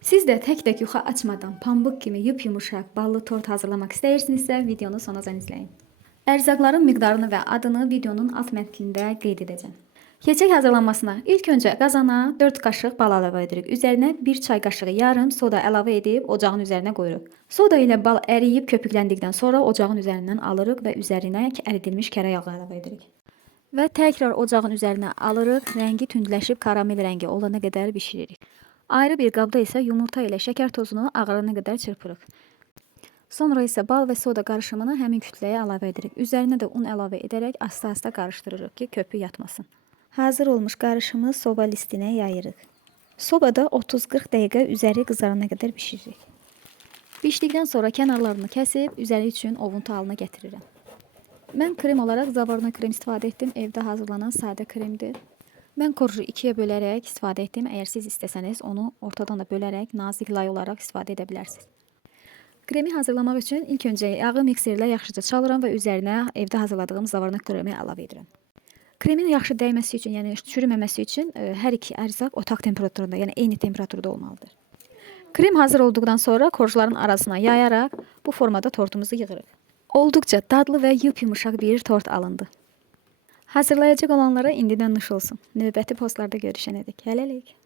Siz də tək-tək yuxa açmadan pambıq kimi yumuşaq ballı tort hazırlamaq istəyirsinizsə, videonu sonacan izləyin. Ərzaqların miqdarını və adını videonun alt mətnində qeyd edəcəm. Keçək hazırlanmasına. İlk öncə qazana 4 qaşıq bal əlavə edirik. Üzərinə 1 çay qaşığı yarım soda əlavə edib ocağın üzərinə qoyuruq. Soda ilə bal əriyib köpükləndikdən sonra ocağın üzərindən alırıq və üzərinə əridilmiş kərə yağı əlavə edirik. Və təkrar ocağın üzərinə alırıq, rəngi tündləşib karamel rəngi olana qədər bişiririk. Ayrı bir qabda isə yumurta ilə şəkər tozunu ağarana qədər çırpırıq. Sonra isə bal və soda qarışımını həmin kütləyə əlavə edirik. Üzərinə də un əlavə edərək asta-asta qarışdırırıq ki, köpük yatmasın. Hazır olmuş qarışımı soba listinə yayırıq. Sobada 30-40 dəqiqə üzəri qızarana qədər bişiririk. Bişdikdən sonra kənarlarını kəsib üzəri üçün ovuntu halına gətirirəm. Mən krem olaraq zavarna krem istifadə etdim. Evdə hazırlanan sadə kremdir. Mən korju 2-yə bölərək istifadə etdim. Əgər siz istəsəniz onu ortadan da bölərək nazik lay olaraq istifadə edə bilərsiniz. Kremi hazırlamaq üçün ilk öncə yağı mikserlə yaxşıca çalıram və üzərinə evdə hazırladığım zavarna kremi əlavə edirəm. Kremin yaxşı dəyməsi üçün, yəni çürüməməsi üçün hər iki ərzaq otaq temperaturunda, yəni eyni temperaturda olmalıdır. Krem hazır olduqdan sonra korjların arasına yayaraq bu formada tortumuzu yığırıq. Olduqca dadlı və yumuşaq bir tort alındı. Hazırlayacaq olanlara indidən nuş olsun. Növbəti postlarda görüşənədək. Hələlik.